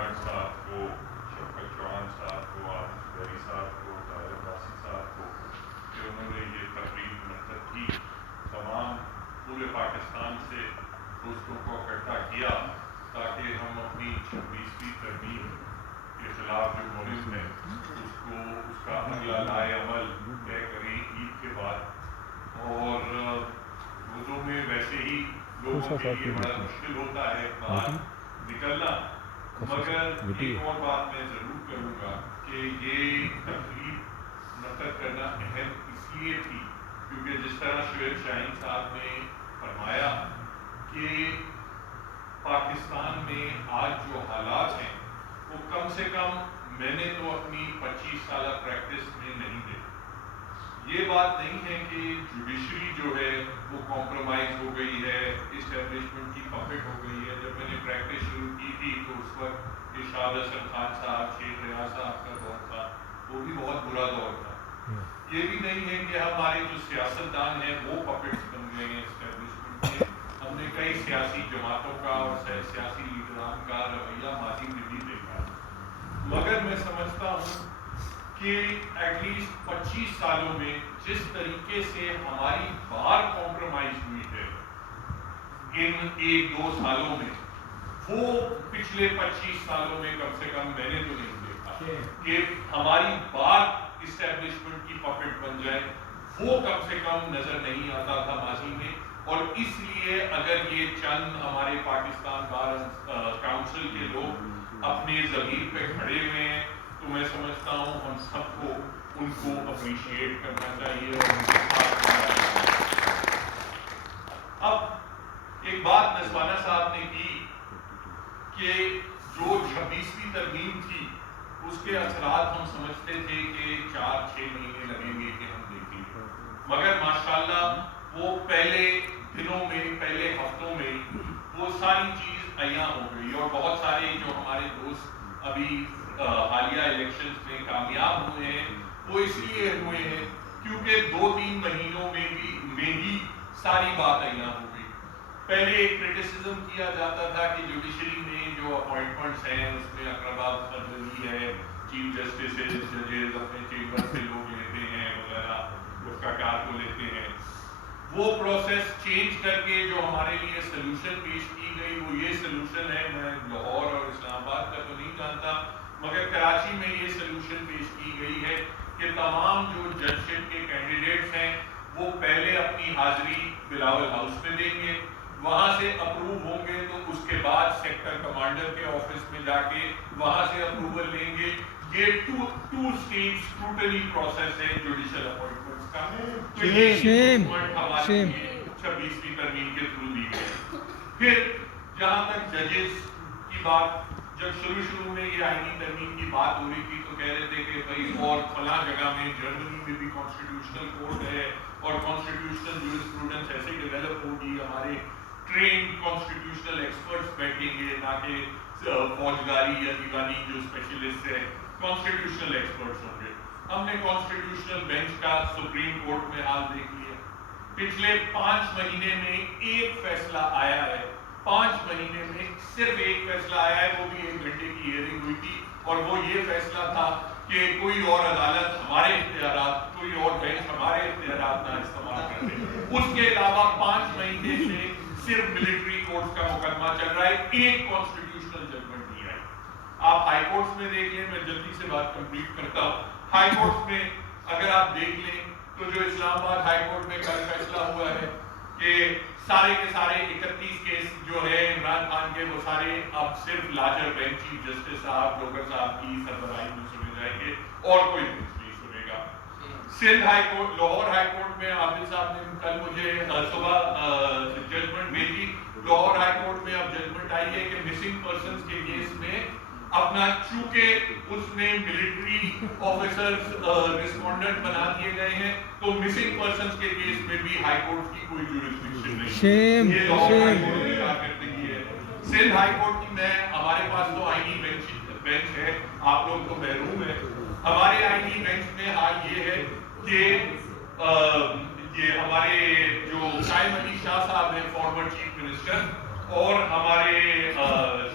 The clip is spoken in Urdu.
جاٹ صاحب کو، شفقت چوہان صاحب کو، عاطف زبیری صاحب کو، طاہر عباسی صاحب کو کہ انہوں نے یہ تقریب منعقد کی، تمام پورے پاکستان سے دوستوں کو اکٹھا کیا تاکہ ہم اپنی 26ویں ترمیم کے خلاف جو مہم ہے اس کا اگلا لائے عمل طے کریں عید کے بعد۔ اور روزوں میں ویسے ہی لوگوں کے لیے بڑا مشکل ہوتا ہے باہر نکلنا، مگر ایک اور بات میں ضرور کروں گا کہ یہ تقریب منعقد کرنا اہم اس لیے تھی کیونکہ جس طرح شعیب شاہین صاحب نے فرمایا کہ پاکستان میں آج جو حالات ہیں وہ کم سے کم میں نے تو اپنی 25 سالہ پریکٹس میں نہیں دیکھی۔ یہ بات نہیں ہے کہ جوڈیشری جو ہے وہ کمپرومائز ہو گئی ہے، اسٹیبلشمنٹ کی پپٹ ہو گئی ہے۔ جب میں نے پریکٹس شروع کی تھی تو اس وقت ارشاد حسن خان صاحب، شیخ ریاض صاحب کا دور تھا، وہ بھی بہت برا دور تھا۔ یہ بھی نہیں ہے کہ ہمارے جو سیاستدان ہیں وہ پپٹس بن گئے ہیں اسٹیبلشمنٹ کے۔ ہم نے کئی سیاسی جماعتوں کا اور سیاسی لیڈران کا رویہ ماضی میں بھی دیکھا، مگر میں سمجھتا ہوں کہ ایٹ لیسٹ 25 سالوں میں جس طریقے سے ہماری بار کمپرومائز ہوئی ہے ان 1-2 سالوں میں، وہ پچھلے 25 سالوں میں کم سے کم میں نے تو نہیں دیکھا کہ ہماری بار اسٹیبلشمنٹ کی پپٹ بن جائے، وہ کم سے کم نظر نہیں آتا تھا ماضی میں۔ اور اس لیے اگر یہ چند ہمارے پاکستان بار کاؤنسل کے لوگ اپنے ضمیر پہ کھڑے ہوئے ہیں تو میں سمجھتا ہوں ہم سب کو ان کو اپریشیٹ کرنا چاہیے اور ان کے ساتھ کرنا چاہیے۔ اب ایک بات نذوانہ صاحب نے کی کہ جو 26ویں ترمیم تھی اس کے اثرات ہم سمجھتے تھے کہ 4-6 مہینے لگیں گے کہ ہم دیکھیں، مگر ماشاءاللہ وہ پہلے دنوں میں، پہلے ہفتوں میں وہ ساری چیز عیاں ہو گئی۔ اور بہت سارے جو ہمارے دوست ابھی حالیہ الیکشنز میں کامیاب ہوئے ہیں وہ اس لیے ہوئے ہیں کیونکہ 2-3 مہینوں میں ہی ساری بات عیاں ہو گئی۔ پہلے کرٹیسزم کیا جاتا تھا کہ جوڈیشری میں جو اپوائنٹمنٹس ہیں اس میں اقربا فرضی ہے، چیف جسٹسز، ججز اپنے چیمبر سے لوگ لیتے ہیں وغیرہ، اس کا کار کو لیتے ہیں۔ وہ پروسیس چینج کر کے جو ہمارے لیے سلوشن پیش کی گئی وہ یہ سلوشن ہے، میں لاہور اور اسلام آباد کا تو نہیں جانتا مگر کراچی میں یہ سلوشن پیش کی گئی ہے کہ تمام جو ججشپ کے کینڈیڈیٹس ہیں وہ پہلے اپنی حاضری بلاول ہاؤس میں دیں گے، وہاں سے اپروو ہوں گے تو اس کے بعد سیکٹر کمانڈر کے آفس میں جا کے وہاں سے اپروول لیں گے۔ یہ ٹو اسٹیج اسکروٹنی پروسیس ہے جوڈیشل اپوائنٹمنٹس کا۔ تو یہ ہماری 26ویں ترمیم کے تھرو دی گئی۔ پھر جہاں تک ججز کی بات، جب شروع میں یہ آئینی ترمیم کی بات ہو رہی تھی تو کہہ رہے تھے کہ بھائی اور فلاں جگہ میں جرمنی میں بھی کانسٹیٹیوشنل کورٹ ہے اور کانسٹیٹیوشنل جورسپروڈنس ایسے ڈیولپ ہوگی، ہمارے ٹرینڈ کانسٹیٹیوشنل ایکسپرٹس بیٹھیں گے نہ کہ فوجداری یا دیوانی جو اسپیشلسٹ ہیں، کانسٹیٹیوشنل ایکسپرٹس ہوں گے۔ ہم نے کانسٹیٹیوشنل بینچ کا سپریم کورٹ میں حال دیکھ لیا، پچھلے 5 مہینے میں ایک فیصلہ آیا ہے، 5 مہینے میں صرف ایک فیصلہ آیا ہے، وہ بھی 1 گھنٹے کی ہیئرنگ ہوئی تھی اور وہ یہ فیصلہ تھا کہ کوئی اور عدالت ہمارے اختیارات، کوئی اور بینچ ہمارے اختیارات نہ استعمال کرے۔ اس کے علاوہ 5 مہینے سے صرف ملٹری کورٹس کا مقدمہ چل رہا ہے، ایک کانسٹیٹیوشنل ججمنٹ نہیں آئی۔ آپ ہائی کورٹس میں دیکھ لیں، میں جلدی سے بات کمپلیٹ کرتا ہوں۔ ہائی کورٹس میں اگر آپ دیکھ لیں تو جو اسلام آباد ہائی کورٹ میں کل فیصلہ ہوا ہے کہ سارے کے سارے 31 کیس جو ہے عمران خان کے وہ سارے اب صرف لارجر بینچ چیف جسٹس صاحب ڈوگر صاحب کی سربراہی میں سنے جائیں گے اور کوئی بینچ نہیں سنے گا۔ Sindh high court, Lahore high court میں عابد صاحب نے کل مجھے صبح ججمنٹ بھیجی، لاہور ہائی کورٹ میں اب ججمنٹ آئی ہے کہ مسنگ پرسنز کے کیس میں اپنا چونکہ اس میں ملٹری آفیسرز رسپونڈنٹ بنا دیے گئے ہیں تو مسنگ پرسنز کے کیس میں بھی ہائی کورٹ کی کوئی جورسڈکشن نہیں ہے۔ یہ لاہور ہائی کورٹ کی کارکردگی ہے۔ سندھ ہائی کورٹ کی میں، ہمارے پاس تو آئینی بینچ ہے، آپ لوگ تو محروم ہیں۔ ہمارے آئینی بینچ میں حال یہ ہے کہ یہ ہمارے جو قائم علی شاہ صاحب ہیں فارمر چیف منسٹر اور ہمارے